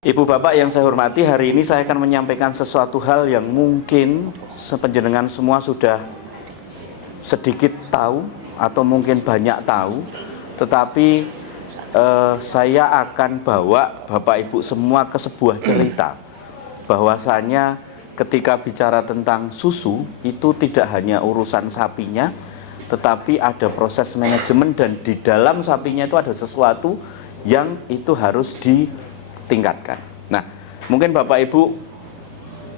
Ibu bapak yang saya hormati, hari ini saya akan menyampaikan sesuatu hal yang mungkin sepenjenengan semua sudah sedikit tahu atau mungkin banyak tahu. Tetapi saya akan bawa bapak ibu semua ke sebuah cerita, bahwasanya ketika bicara tentang susu itu tidak hanya urusan sapinya, tetapi ada proses manajemen, dan di dalam sapinya itu ada sesuatu yang itu harus ditingkatkan. Nah, mungkin Bapak Ibu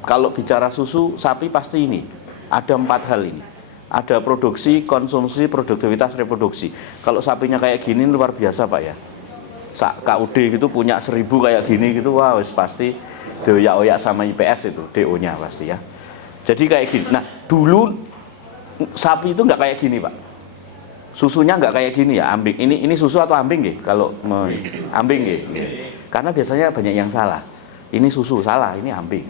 kalau bicara susu sapi pasti ini ada 4 hal ini. Ada produksi, konsumsi, produktivitas, reproduksi. Kalau sapinya kayak gini luar biasa Pak ya. KUD gitu punya 1000 kayak gini gitu, wah wis pasti doyak-oyak sama IPS itu, DO-nya pasti ya. Jadi kayak gini. Nah, dulu sapi itu nggak kayak gini Pak. Susunya nggak kayak gini ya, ambing. Ini susu atau ambing nggih? Kalau ambing nggih. Karena biasanya banyak yang salah. Ini susu salah, ini ambing.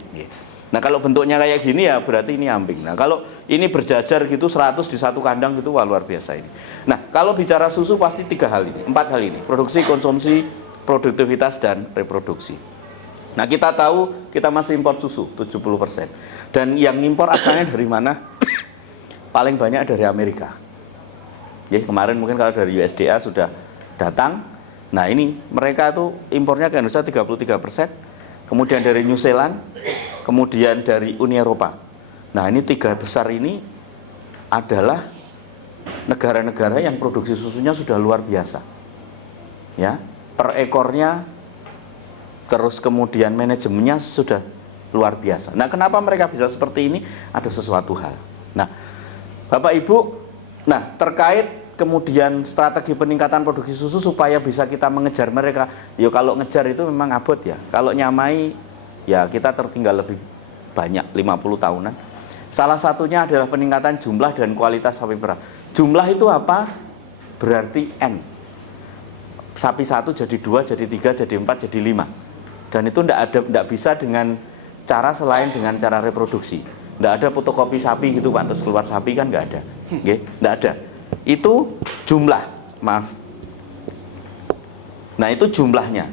Nah kalau bentuknya kayak gini ya berarti ini ambing. Nah kalau ini berjajar gitu 100 di satu kandang gitu, wah luar biasa ini. Nah kalau bicara susu pasti 3 hal ini, 4 hal ini: produksi, konsumsi, produktivitas, dan reproduksi. Nah kita tahu kita masih impor susu 70%. Dan yang impor asalnya dari mana? Paling banyak dari Amerika. Jadi kemarin mungkin kalau dari USDA sudah datang. Nah ini mereka itu impornya ke Indonesia 33%, kemudian dari New Zealand, kemudian dari Uni Eropa. Nah ini 3 besar ini adalah negara-negara yang produksi susunya sudah luar biasa, ya, per ekornya, terus kemudian manajemennya sudah luar biasa. Nah kenapa mereka bisa seperti ini? Ada sesuatu hal. Nah Bapak Ibu, nah terkait kemudian strategi peningkatan produksi susu supaya bisa kita mengejar mereka. Ya kalau ngejar itu memang abot ya. Kalau nyamai ya kita tertinggal lebih banyak 50 tahunan. Salah satunya adalah peningkatan jumlah dan kualitas sapi perah. Jumlah itu apa? Berarti N. Sapi 1 jadi 2, jadi 3, jadi 4, jadi 5. Dan itu enggak bisa dengan cara selain dengan cara reproduksi. Enggak ada fotokopi sapi gitu Pak, terus keluar sapi kan enggak ada. Nggih, enggak ada. Itu jumlah, maaf. Nah itu jumlahnya.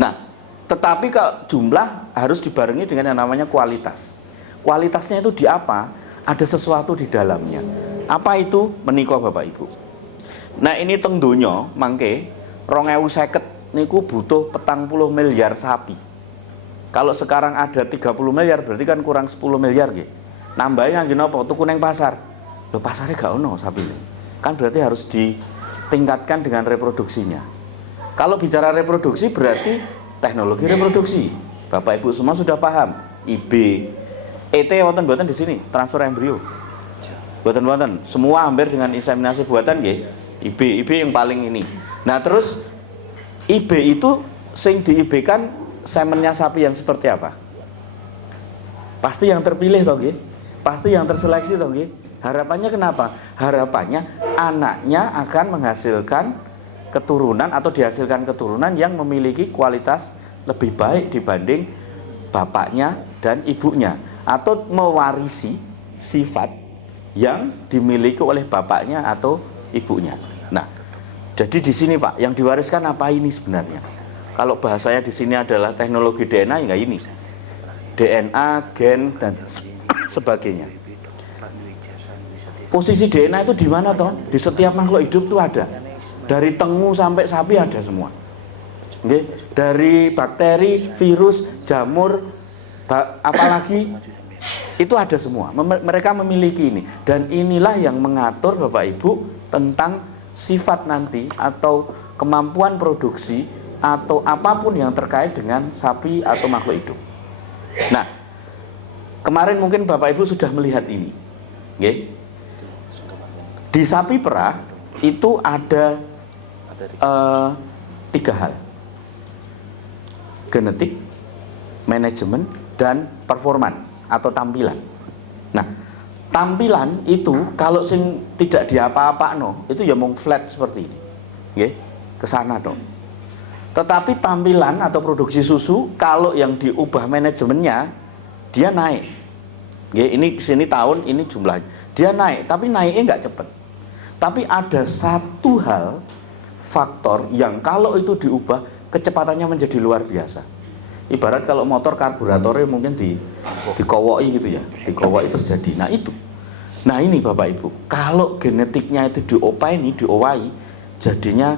Nah tetapi kalau jumlah harus dibarengi dengan yang namanya kualitas. Kualitasnya itu di apa? Ada sesuatu di dalamnya. Apa itu? Menika Bapak Ibu. Nah ini teng donya mangke 2050 niku butuh 40 miliar sapi. Kalau sekarang ada 30 miliar berarti kan kurang 10 miliar nggih. Nambahin nggih napa? Tuku neng pasar. Loh pasarnya gak ono sapi ini. Kan berarti harus ditingkatkan dengan reproduksinya. Kalau bicara reproduksi berarti teknologi reproduksi. Bapak Ibu semua sudah paham. IB, ET wonten-wonten di sini, transfer embrio. Wonten-wonten, semua hampir dengan inseminasi buatan nggih. IB yang paling ini. Nah, terus IB itu sing di IB kan semennya sapi yang seperti apa? Pasti yang terpilih toh nggih. Pasti yang terseleksi toh nggih. Harapannya kenapa? Harapannya anaknya akan menghasilkan keturunan atau dihasilkan keturunan yang memiliki kualitas lebih baik dibanding bapaknya dan ibunya, atau mewarisi sifat yang dimiliki oleh bapaknya atau ibunya. Nah, jadi di sini Pak, yang diwariskan apa ini sebenarnya? Kalau bahasanya di sini adalah teknologi DNA, ya ini DNA, gen dan sebagainya. Posisi DNA itu di mana toh? Di setiap makhluk hidup itu ada. Dari tengu sampai sapi ada semua. Oke? Dari bakteri, virus, jamur, apalagi itu ada semua. Mereka memiliki ini. Dan inilah yang mengatur Bapak Ibu tentang sifat nanti atau kemampuan produksi atau apapun yang terkait dengan sapi atau makhluk hidup. Nah, kemarin mungkin Bapak Ibu sudah melihat ini. Oke? Di sapi perah itu ada 3 hal: genetik, manajemen, dan performan atau tampilan. Nah, tampilan itu kalau sing tidak diapa-apakno itu ya mung flat seperti ini, nggih, kesana dong. Tetapi tampilan atau produksi susu kalau yang diubah manajemennya dia naik. Nggih, ini sini tahun ini jumlahnya dia naik, tapi naiknya nggak cepat. Tapi ada satu hal, faktor yang kalau itu diubah kecepatannya menjadi luar biasa. Ibarat kalau motor karburatornya mungkin dikowoki gitu ya, dikowoki terus jadi. Nah itu. Nah ini Bapak Ibu, kalau genetiknya itu diowahi, jadinya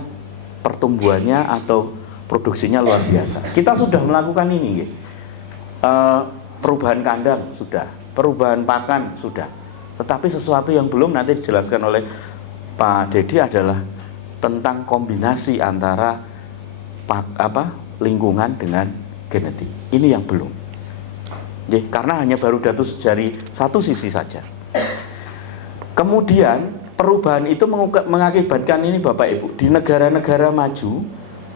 pertumbuhannya atau produksinya luar biasa. Kita sudah melakukan ini, perubahan kandang sudah, perubahan pakan sudah. Tetapi sesuatu yang belum nanti dijelaskan oleh Pak Dedi adalah tentang kombinasi antara lingkungan dengan genetik. Ini yang belum. Karena hanya baru datus dari satu sisi saja. Kemudian perubahan itu mengakibatkan ini Bapak Ibu, di negara-negara maju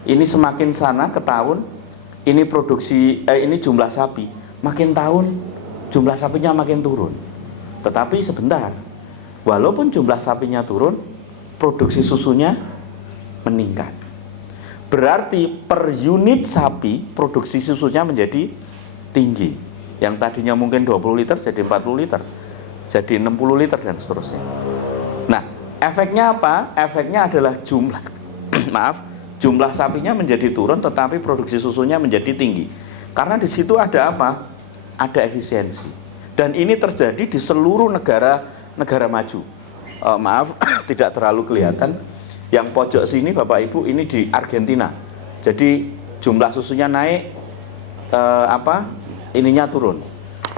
ini semakin sana ke tahun ini produksi ini jumlah sapi makin tahun jumlah sapinya makin turun. Tetapi sebentar, walaupun jumlah sapinya turun, produksi susunya meningkat. Berarti per unit sapi produksi susunya menjadi tinggi. Yang tadinya mungkin 20 liter jadi 40 liter, jadi 60 liter dan seterusnya. Nah, efeknya apa? Efeknya adalah jumlah sapinya menjadi turun, tetapi produksi susunya menjadi tinggi. Karena di situ ada apa? Ada efisiensi. Dan ini terjadi di seluruh negara maju. Tidak terlalu kelihatan. Yang pojok sini Bapak Ibu ini di Argentina. Jadi jumlah susunya naik, ininya turun.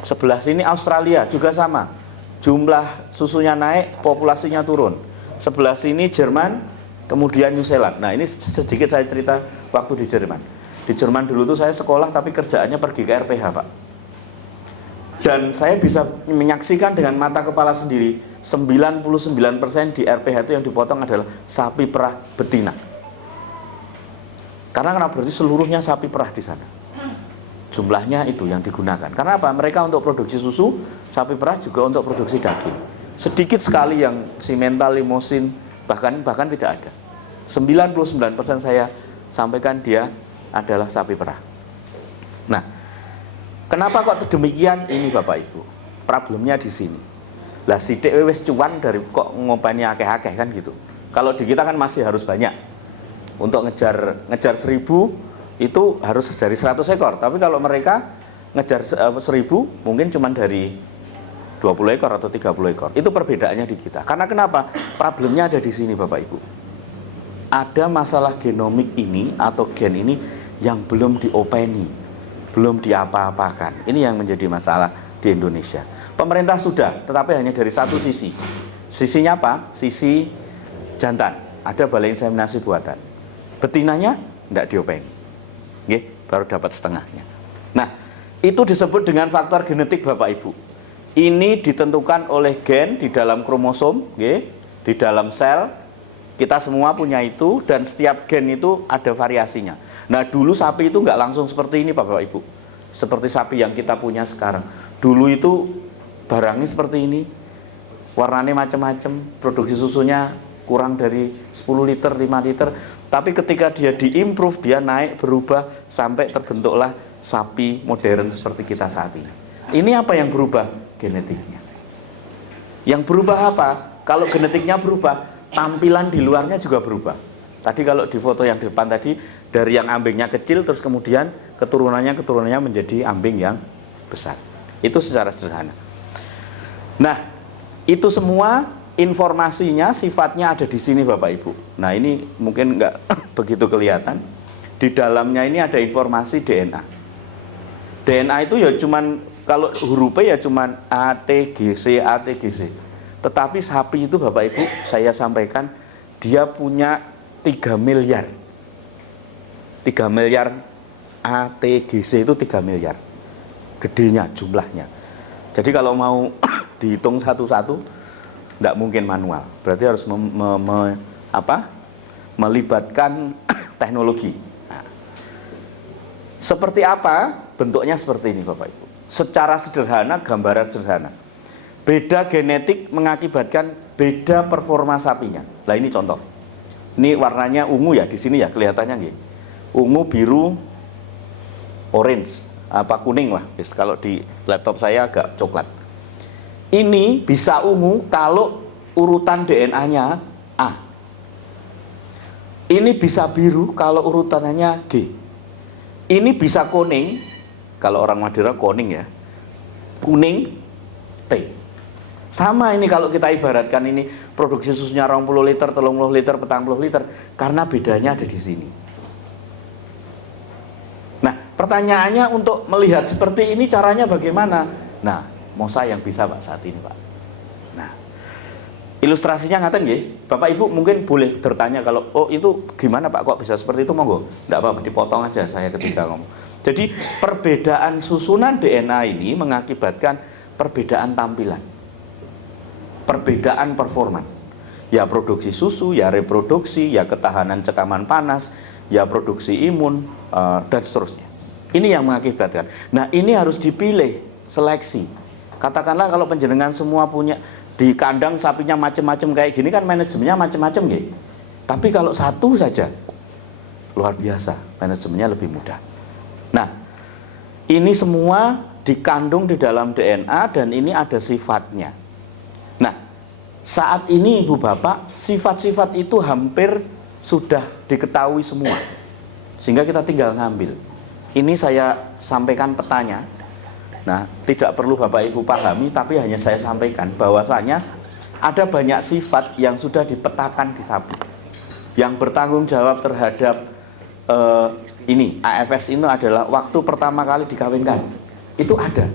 Sebelah sini Australia juga sama. Jumlah susunya naik, populasinya turun. Sebelah sini Jerman, kemudian New Zealand. Nah ini sedikit saya cerita waktu di Jerman. Di Jerman dulu tuh saya sekolah tapi kerjaannya pergi ke RPH Pak. Dan saya bisa menyaksikan dengan mata kepala sendiri 99% di RPH itu yang dipotong adalah sapi perah betina. Karena kenapa? Berarti seluruhnya sapi perah di sana. Jumlahnya itu yang digunakan. Karena apa? Mereka untuk produksi susu, sapi perah juga untuk produksi daging. Sedikit sekali yang simental, limosin, bahkan tidak ada. 99% saya sampaikan dia adalah sapi perah. Nah, kenapa kok demikian? Ini Bapak Ibu, problemnya di sini. Lah sithik wis cuan dari kok ngopeni akeh-akeh kan gitu. Kalau di kita kan masih harus banyak. Untuk ngejar 1000 itu harus dari 100 ekor. Tapi kalau mereka ngejar 1000 mungkin cuma dari 20 ekor atau 30 ekor. Itu perbedaannya di kita. Karena kenapa? Problemnya ada di sini Bapak Ibu. Ada masalah genomik ini atau gen ini yang belum diopeni, belum diapa-apakan. Ini yang menjadi masalah di Indonesia. Pemerintah sudah, tetapi hanya dari satu sisi. Sisinya apa? Sisi jantan. Ada balai inseminasi buatan. Betinanya tidak diopeni. Baru dapat setengahnya. Nah, itu disebut dengan faktor genetik Bapak Ibu. Ini ditentukan oleh gen di dalam kromosom, di dalam sel. Kita semua punya itu, dan setiap gen itu ada variasinya. Nah, dulu sapi itu nggak langsung seperti ini Bapak Ibu. Seperti sapi yang kita punya sekarang. Dulu itu barangnya seperti ini, warnanya macam-macam, produksi susunya kurang dari 10 liter, 5 liter. Tapi ketika dia diimprove, dia naik, berubah, sampai terbentuklah sapi modern seperti kita saat ini. Ini apa yang berubah? Genetiknya. Yang berubah apa? Kalau genetiknya berubah, tampilan di luarnya juga berubah. Tadi kalau di foto yang depan tadi, dari yang ambingnya kecil, terus kemudian keturunannya menjadi ambing yang besar. Itu secara sederhana. Nah, itu semua informasinya, sifatnya ada di sini Bapak Ibu. Nah, ini mungkin nggak begitu kelihatan. Di dalamnya ini ada informasi DNA. DNA itu ya cuman, kalau hurufnya ya cuman A, T, G, C, A, T, G, C. Tetapi sapi itu Bapak Ibu, saya sampaikan, dia punya 3 miliar. 3 miliar A, T, G, C itu 3 miliar. Gedenya, jumlahnya. Jadi kalau mau dihitung satu-satu, tidak mungkin manual. Berarti harus melibatkan teknologi. Nah, seperti apa? Bentuknya seperti ini Bapak Ibu. Secara sederhana, gambaran sederhana. Beda genetik mengakibatkan beda performa sapinya. Nah ini contoh. Ini warnanya ungu ya, di sini ya kelihatannya nggih. Ungu, biru, orange, kuning lah. Kalau di laptop saya agak coklat. Ini bisa ungu kalau urutan DNA-nya A. Ini bisa biru kalau urutannya G. Ini bisa kuning, kalau orang Madura kuning ya, kuning T. Sama ini kalau kita ibaratkan ini produksi susunya 20 liter, 30 liter, 40 liter, karena bedanya ada di sini. Nah, pertanyaannya untuk melihat seperti ini caranya bagaimana? Nah, Mosa yang bisa Pak saat ini Pak. Nah, ilustrasinya ngaten nggih. Bapak Ibu mungkin boleh bertanya kalau oh itu gimana Pak kok bisa seperti itu, monggo. Enggak apa-apa, dipotong aja saya ketika ngomong. Jadi perbedaan susunan DNA ini mengakibatkan perbedaan tampilan, perbedaan performa. Ya produksi susu, ya reproduksi, ya ketahanan cekaman panas, ya produksi imun, dan seterusnya. Ini yang mengakibatkan. Nah ini harus dipilih, seleksi. Katakanlah kalau penjenengan semua punya di kandang sapinya macam-macam kayak gini kan manajemennya macam-macam ya. Tapi kalau satu saja, luar biasa, manajemennya lebih mudah. Nah, ini semua dikandung di dalam DNA dan ini ada sifatnya. Nah, saat ini Ibu Bapak, sifat-sifat itu hampir sudah diketahui semua. Sehingga kita tinggal ngambil. Ini saya sampaikan petanya. Nah, tidak perlu Bapak Ibu pahami, tapi hanya saya sampaikan bahwasanya ada banyak sifat yang sudah dipetakan di sapi. Yang bertanggung jawab terhadap ini AFS ini adalah waktu pertama kali dikawinkan itu ada.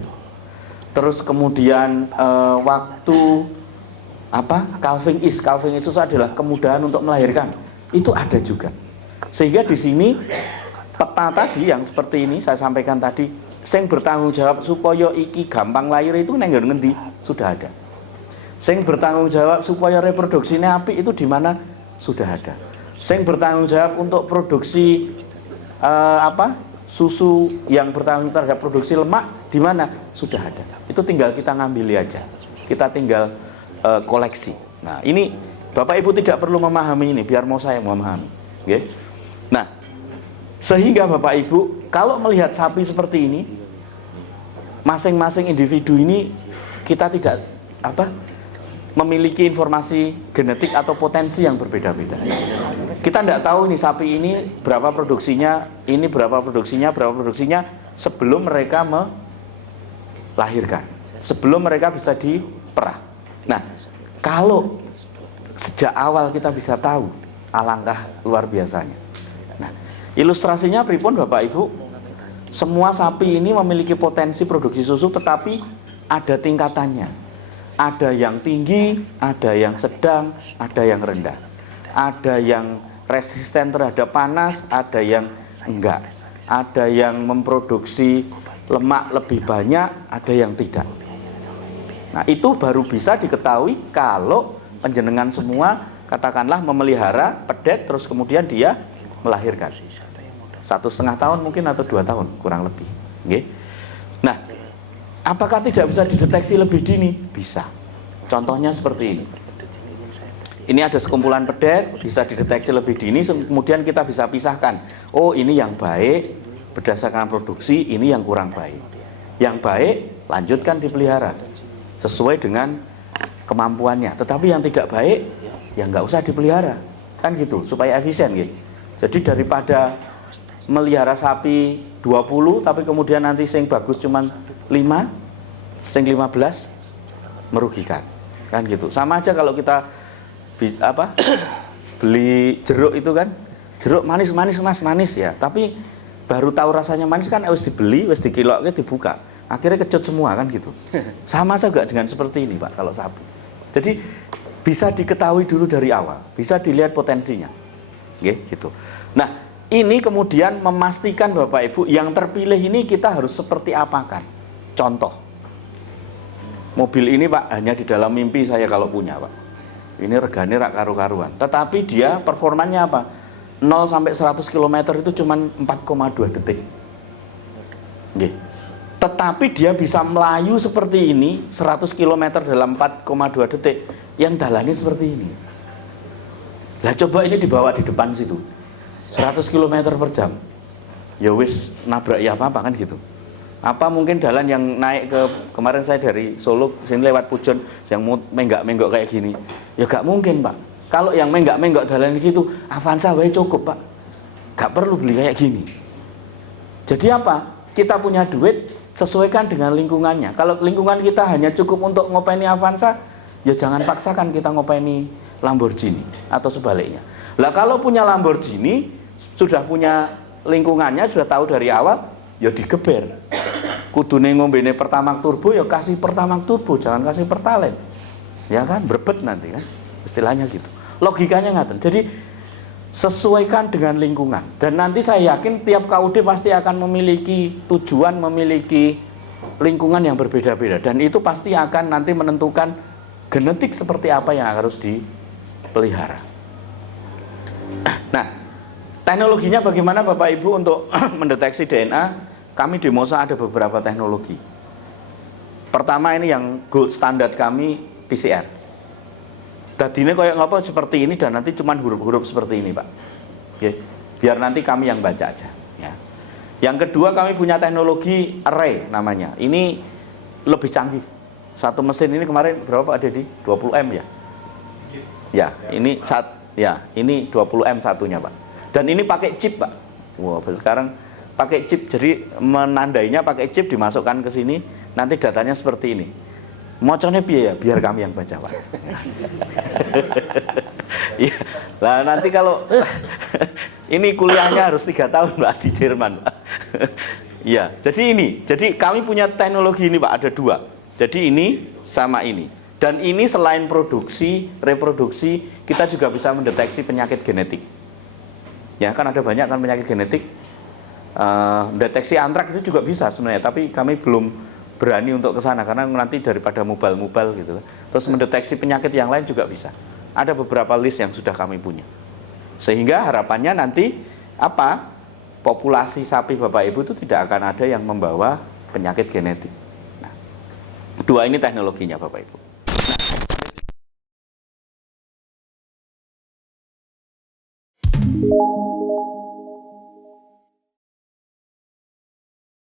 Terus kemudian waktu calving is itu adalah kemudahan untuk melahirkan itu ada juga. Sehingga di sini peta tadi yang seperti ini saya sampaikan tadi, sing bertanggung jawab supaya iki gampang lahir itu neng ngendi sudah ada. Sing bertanggung jawab supaya reproduksinya apik itu di mana sudah ada. Sing bertanggung jawab untuk produksi susu yang bertanggung terhadap produksi lemak di mana sudah ada. Itu tinggal kita ngambil aja. Kita tinggal koleksi. Nah, ini Bapak Ibu tidak perlu memahami ini, biar mau saya memahami. Okay? Nah, sehingga Bapak Ibu kalau melihat sapi seperti ini, masing-masing individu ini kita tidak memiliki informasi genetik atau potensi yang berbeda-beda. Kita tidak tahu nih sapi ini berapa produksinya, ini berapa produksinya sebelum mereka melahirkan, sebelum mereka bisa diperah. Nah, kalau sejak awal kita bisa tahu, alangkah luar biasanya. Nah, ilustrasinya pripun Bapak Ibu? Semua sapi ini memiliki potensi produksi susu, tetapi ada tingkatannya. Ada yang tinggi, ada yang sedang, ada yang rendah. Ada yang resisten terhadap panas, ada yang enggak. Ada yang memproduksi lemak lebih banyak, ada yang tidak. Nah, itu baru bisa diketahui kalau penjenengan semua katakanlah memelihara pedet terus kemudian dia melahirkan. 1,5 tahun mungkin atau 2 tahun kurang lebih. Okay? Nah, apakah tidak bisa dideteksi lebih dini? Bisa. Contohnya seperti ini. Ini ada sekumpulan pedet, bisa dideteksi lebih dini, kemudian kita bisa pisahkan. Oh, ini yang baik berdasarkan produksi, ini yang kurang baik. Yang baik lanjutkan dipelihara sesuai dengan kemampuannya. Tetapi yang tidak baik ya nggak usah dipelihara, kan gitu, supaya efisien gitu. Jadi daripada melihara sapi 20 tapi kemudian nanti sing bagus cuman 5, sing 15 merugikan, kan gitu. Sama aja kalau kita beli jeruk itu kan, jeruk manis mas, manis ya, tapi baru tahu rasanya manis kan harus dibeli, harus dikiloknya dibuka, akhirnya kecut semua kan gitu. Sama juga dengan seperti ini Pak kalau sapi. Jadi bisa diketahui dulu dari awal, bisa dilihat potensinya, gitu. Nah, ini kemudian memastikan Bapak Ibu yang terpilih ini kita harus seperti apakan. Contoh, mobil ini Pak hanya di dalam mimpi saya kalau punya Pak. Ini regane rak karu-karuan. Tetapi dia performanya apa? 0 sampai 100 km itu cuma 4,2 detik. Nggih. Tetapi dia bisa melayu seperti ini 100 km dalam 4,2 detik. Yang dalannya seperti ini. Lah coba ini dibawa di depan situ. 100 km per jam. Ya wis nabrak ya apa-apa kan gitu. Apa mungkin jalan yang naik ke kemarin saya dari Solo sini lewat Pujon yang menggak-menggok kayak gini. Ya gak mungkin Pak. Kalau yang menggak-menggok jalan gitu Avanza wae cukup Pak. Gak perlu beli kayak gini. Jadi apa? Kita punya duit, sesuaikan dengan lingkungannya. Kalau lingkungan kita hanya cukup untuk ngopeni Avanza, ya jangan paksakan kita ngopeni Lamborghini atau sebaliknya. Lah kalau punya Lamborghini, sudah punya lingkungannya, sudah tahu dari awal, ya digeber. Kudune ngombene Pertamax turbo, ya kasih Pertamax turbo, jangan kasih Pertalite. Ya kan, berbet nanti kan, istilahnya gitu. Logikanya ngaten. Jadi sesuaikan dengan lingkungan. Dan nanti saya yakin tiap KUD pasti akan memiliki tujuan, memiliki lingkungan yang berbeda-beda. Dan itu pasti akan nanti menentukan genetik seperti apa yang harus dipelihara. Nah, teknologinya bagaimana Bapak Ibu untuk mendeteksi DNA? Kami di MOSA ada beberapa teknologi. Pertama ini yang gold standard kami, PCR. Tadinya kayak ngapa seperti ini dan nanti cuma huruf-huruf seperti ini, Pak. Oke. Biar nanti kami yang baca aja. Ya. Yang kedua kami punya teknologi array namanya. Ini lebih canggih. Satu mesin ini kemarin berapa Pak Dedi? 20M ya? Ya, ini 20M satunya, Pak. Dan ini pakai chip, Pak. Wah, sekarang pakai chip. Jadi menandainya pakai chip, dimasukkan ke sini, nanti datanya seperti ini. Moconnya piye ya? Biar kami yang baca, Pak. Ya, lah nanti kalau ini kuliahnya harus 3 tahun, Pak, di Jerman, Pak. Ya, jadi ini. Jadi kami punya teknologi ini, Pak, ada 2. Jadi ini sama ini. Dan ini selain produksi, reproduksi, kita juga bisa mendeteksi penyakit genetik. Ya, kan ada banyak kan penyakit genetik. Deteksi antrak itu juga bisa sebenarnya, tapi kami belum berani untuk ke sana karena nanti daripada mubal-mubal gitu. Terus mendeteksi penyakit yang lain juga bisa. Ada beberapa list yang sudah kami punya. Sehingga harapannya nanti apa? Populasi sapi Bapak Ibu itu tidak akan ada yang membawa penyakit genetik. Nah, 2 ini teknologinya Bapak Ibu. Nah,